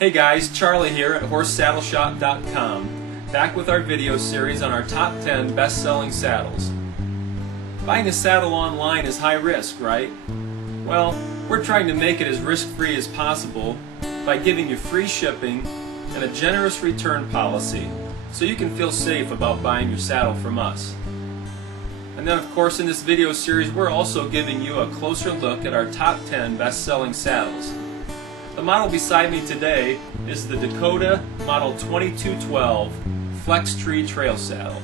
Hey guys, Charlie here at horsesaddleshop.com, back with our video series on our top 10 best-selling saddles. Buying a saddle online is high risk, right? Well, we're trying to make it as risk-free as possible by giving you free shipping and a generous return policy so you can feel safe about buying your saddle from us. And then of course in this video series we're also giving you a closer look at our top 10 best-selling saddles. The model beside me today is the Dakota Model 2212 Flex Trail Saddle.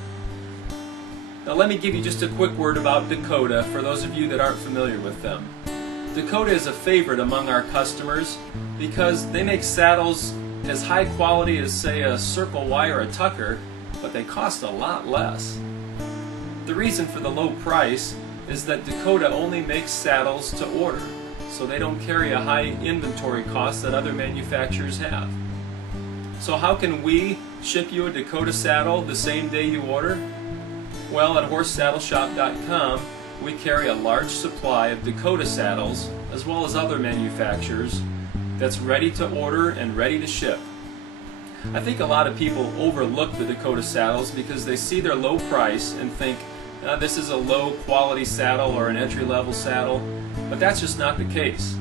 Now let me give you just a quick word about Dakota for those of you that aren't familiar with them. Dakota is a favorite among our customers because they make saddles as high quality as, say, a Circle Y or a Tucker, but they cost a lot less. The reason for the low price is that Dakota only makes saddles to order, so they don't carry a high inventory cost that other manufacturers have. So how can we ship you a Dakota saddle the same day you order? Well, at horsesaddleshop.com we carry a large supply of Dakota saddles as well as other manufacturers that's ready to order and ready to ship. I think a lot of people overlook the Dakota saddles because they see their low price and think this is a low quality saddle or an entry-level saddle, but that's just not the case.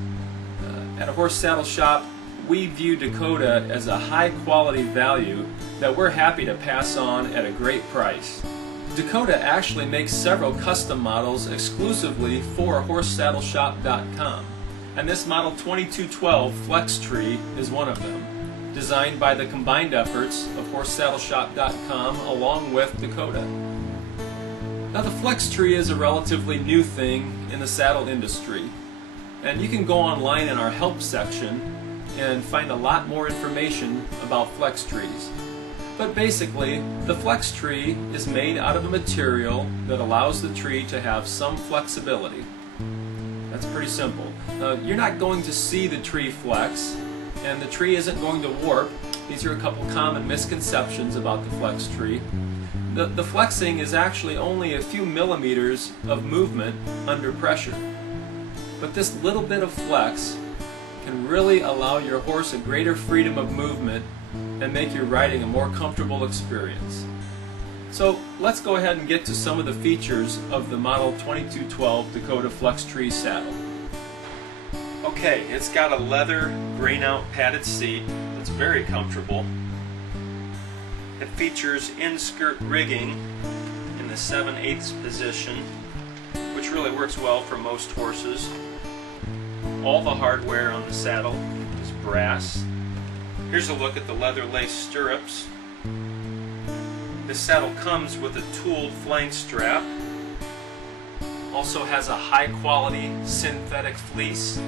At a Horse Saddle Shop, we view Dakota as a high quality value that we're happy to pass on at a great price. Dakota actually makes several custom models exclusively for horsesaddleshop.com, and this model 2212 Flex Tree is one of them, designed by the combined efforts of horsesaddleshop.com along with Dakota. Now the Flex Tree is a relatively new thing in the saddle industry, and you can go online in our help section and find a lot more information about flex trees. But basically, the flex tree is made out of a material that allows the tree to have some flexibility. That's pretty simple. You're not going to see the tree flex, and the tree isn't going to warp. These are a couple common misconceptions about the flex tree. The flexing is actually only a few millimeters of movement under pressure. But this little bit of flex can really allow your horse a greater freedom of movement and make your riding a more comfortable experience. So let's go ahead and get to some of the features of the Model 2212 Dakota Flex Tree Saddle. Okay, it's got a leather grain-out padded seat that's very comfortable. It features in-skirt rigging in the 7/8 position, which really works well for most horses. All the hardware on the saddle is brass. Here's a look at the leather lace stirrups. This saddle comes with a tooled flank strap. Also has a high quality synthetic fleece.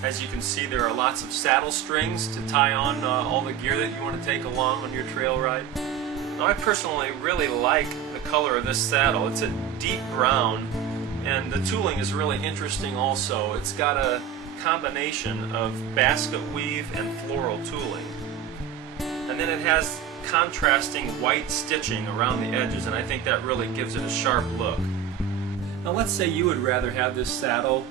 As you can see, there are lots of saddle strings to tie on all the gear that you want to take along on your trail ride. Now, I personally really like the color of this saddle. It's a deep brown, and the tooling is really interesting also. It's got a combination of basket weave and floral tooling. And then it has contrasting white stitching around the edges, and I think that really gives it a sharp look. Now let's say you would rather have this saddle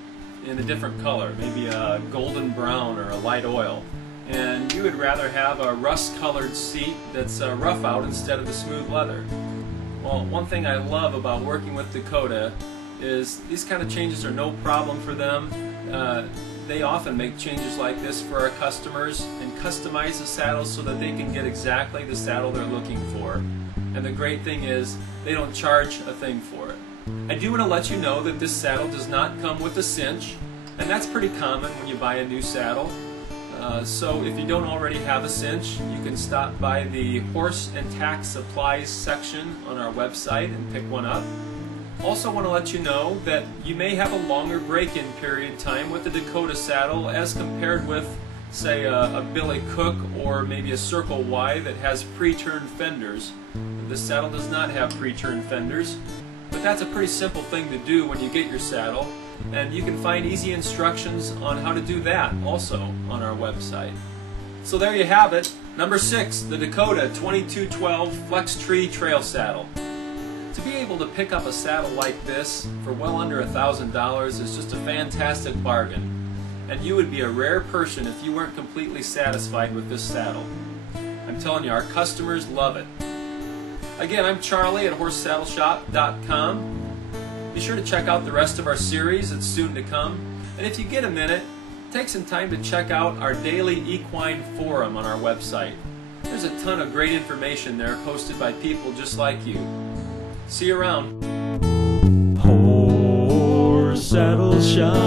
in a different color, maybe a golden brown or a light oil, and you would rather have a rust-colored seat that's rough out instead of the smooth leather. Well, one thing I love about working with Dakota is these kind of changes are no problem for them. They often make changes like this for our customers and customize the saddles so that they can get exactly the saddle they're looking for. And the great thing is they don't charge a thing for it. I do want to let you know that this saddle does not come with a cinch, and that's pretty common when you buy a new saddle. So if you don't already have a cinch, you can stop by the Horse and Tack Supplies section on our website and pick one up. Also want to let you know that you may have a longer break-in period time with the Dakota saddle as compared with, say, a Billy Cook or maybe a Circle Y that has pre-turned fenders. This saddle does not have pre-turned fenders, but that's a pretty simple thing to do when you get your saddle, and you can find easy instructions on how to do that also on our website. So there you have it, number 6, the Dakota 2212 Flex Trail Saddle. To be able to pick up a saddle like this for well under $1,000 is just a fantastic bargain. and you would be a rare person if you weren't completely satisfied with this saddle. I'm telling you, our customers love it. Again, I'm Charlie at horsesaddleshop.com. Be sure to check out the rest of our series that's soon to come. And if you get a minute, take some time to check out our daily equine forum on our website. There's a ton of great information there posted by people just like you. See you around. Horse Saddle Shop.